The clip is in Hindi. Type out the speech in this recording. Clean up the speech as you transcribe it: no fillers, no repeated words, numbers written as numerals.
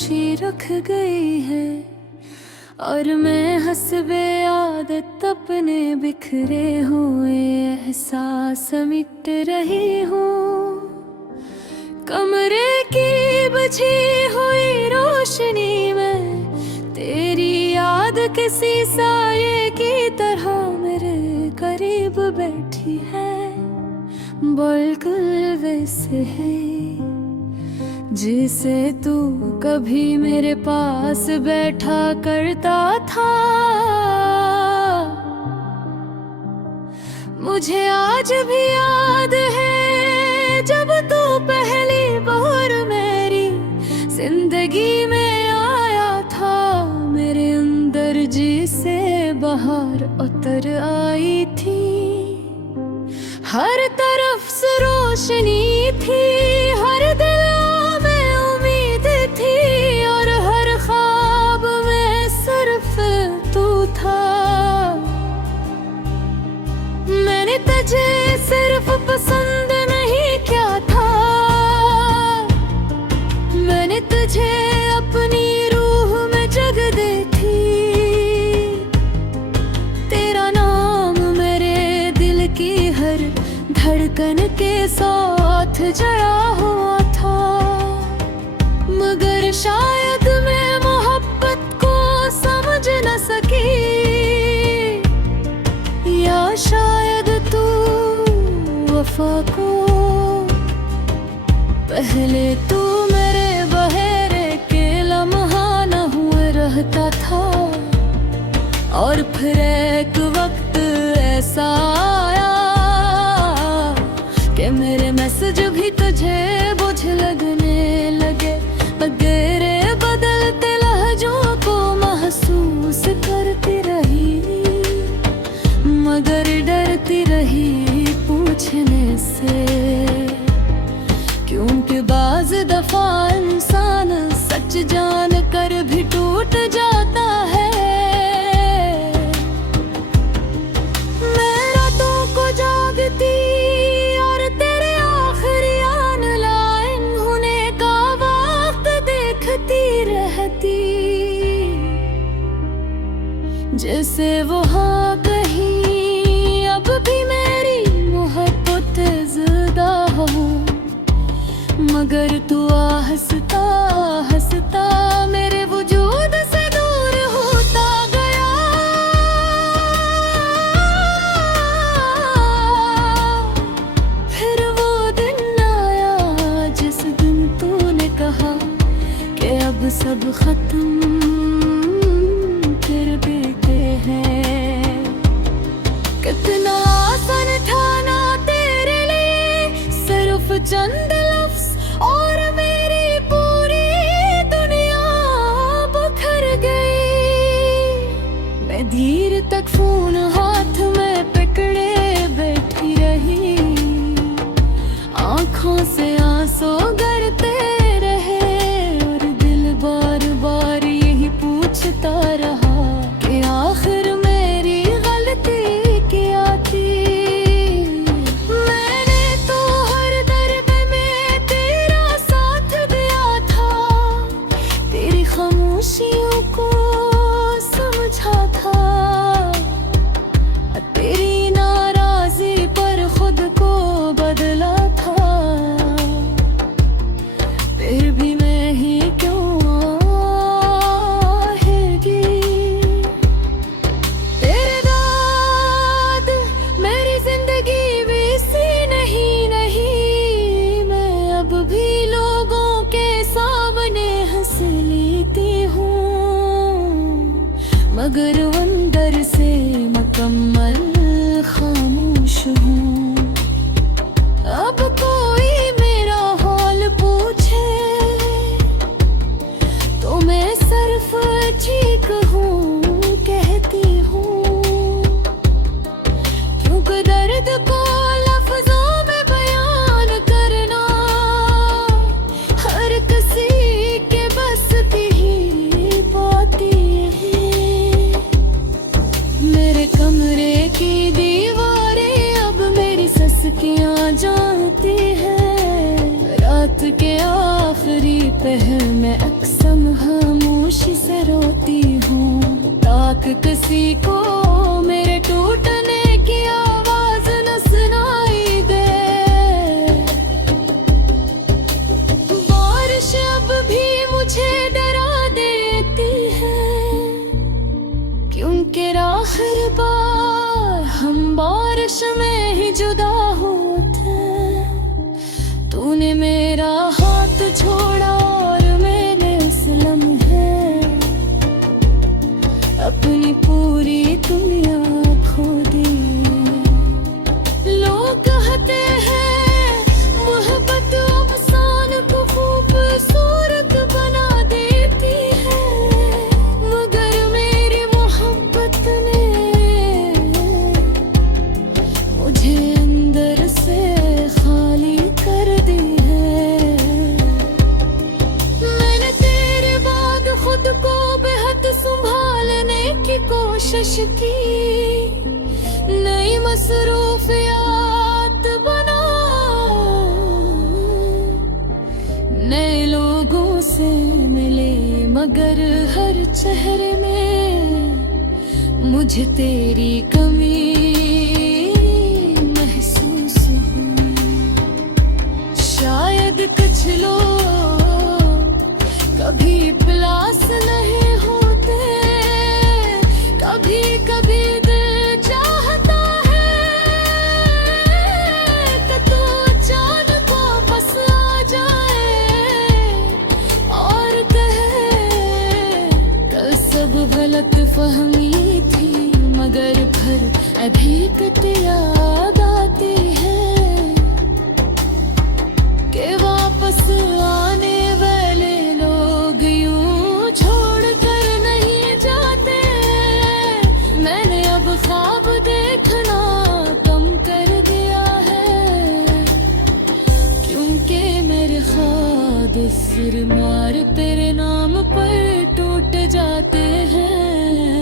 खामोशी रख गई है और मैं हस्बे आदत अपने बिखरे हुए एहसास मिट रही हूँ। कमरे की बुझी हुई रोशनी में तेरी याद किसी साये की तरह मेरे करीब बैठी है, बिल्कुल वैसे है जिसे तू कभी मेरे पास बैठा करता था। मुझे आज भी याद है जब तू पहली बार मेरी जिंदगी में आया था, मेरे अंदर जिसे बाहर उतर आई थी। हर तरफ से रोशनी थी, हर दिल में उम्मीद थी और हर ख्वाब में सिर्फ तू था। मैंने तुझे सिर्फ पसंद नहीं किया था, मैंने तुझे अपनी रूह में जगह दी थी। तेरा नाम मेरे दिल की हर धड़कन के साथ जड़ा हुआ था, मगर शायद मैं मोहब्बत को समझ न सकी, या शायद तू वफा को। पहले तू मेरे बहेरे के लम्हा न हुए रहता था और फिर एक वक्त ऐसा आया कि मेरे मैसेज भी तुझे बुझ लगने लगे। बगैरे बदलते लहजों को महसूस करती रही, मगर डरती रही पूछने से, क्योंकि बाज दफा इंसान सच जान कर भी टूट जाता है। मैं रातों को जागती और तेरे आखिरी ऑनलाइन होने का वक्त देखती रहती, जैसे वो हाँ कहीं अब भी मेरी मोहब्बत ज़िंदा हो, मगर तू हंसता हंसता मेरे वजूद से दूर होता गया। फिर वो दिन आया जिस दिन तूने कहा कि अब सब खत्म कर देते हैं। कितना आसान था ना तेरे लिए सिर्फ चंद लफ्ज़ और मेरी पूरी दुनिया बिखर गई। मैं धीर तक फोन हाथ में पकड़े बैठी रही, आंखों से आंसू गिरते रहे और दिल बार बार यही पूछता रहा कि आखिर मेरी गलती क्या थी। मैंने तो हर दर्द में तेरा साथ दिया था, तेरी खामोशियों को समझा था, तेरी नाराजी पर खुद को बदला था। फिर भी मैं ही क्यों आहेगी, तेरे बाद मेरी जिंदगी भी सी नहीं नहीं। मैं अब भी लोगों के सामने हंस लेती हूँ, मगर अंदर से मुकम्मल खामोश हूँ। अब कोई मेरा हाल पूछे तो मैं सिर्फ ठीक हूँ कहती हूँ, क्योंकि दर्द को लफ्जों में बयान करना हर किसी के बस की ही पाती है। दूरी पे है मैं अक्सम खामोशी से रोती हूँ। ताक किसी को मेरे टूटने की आवाज न सुनाई दे। बारिश अब भी मुझे डरा देती है, क्योंकि आखिर बार हम बारिश में ही जुदा होते। तूने मेरा हाथ छोड़ा और मैंने उस लम्हे अपनी पूरी दुनिया खो दी। लोग कहते हैं मोहब्बत इंसान को खूबसूरत बना देती है, मगर मेरी मोहब्बत ने मुझे अंदर से खाली कर दी है। मैंने तेरे बाद खुद को बेहद संभालने की कोशिश की, नई मसरूफियात बना, नए लोगों से मिले, मगर हर चेहरे में मुझे तेरी कमी महसूस हुई। शायद कुछ लोग कभी प्लास नहीं होते, कभी कभी दिल चाहता है कि तू अचानक वापस आ जाए और कहे कल सब गलत फहमी थी, मगर फिर अभी तक याद आती है कि वापस आने वाले लोग यूं छोड़ कर नहीं जाते। मैंने अब ख्वाब देखना कम कर दिया है, क्योंकि मेरे ख्वाब सिर मार तेरे नाम पर टूट जाते हैं।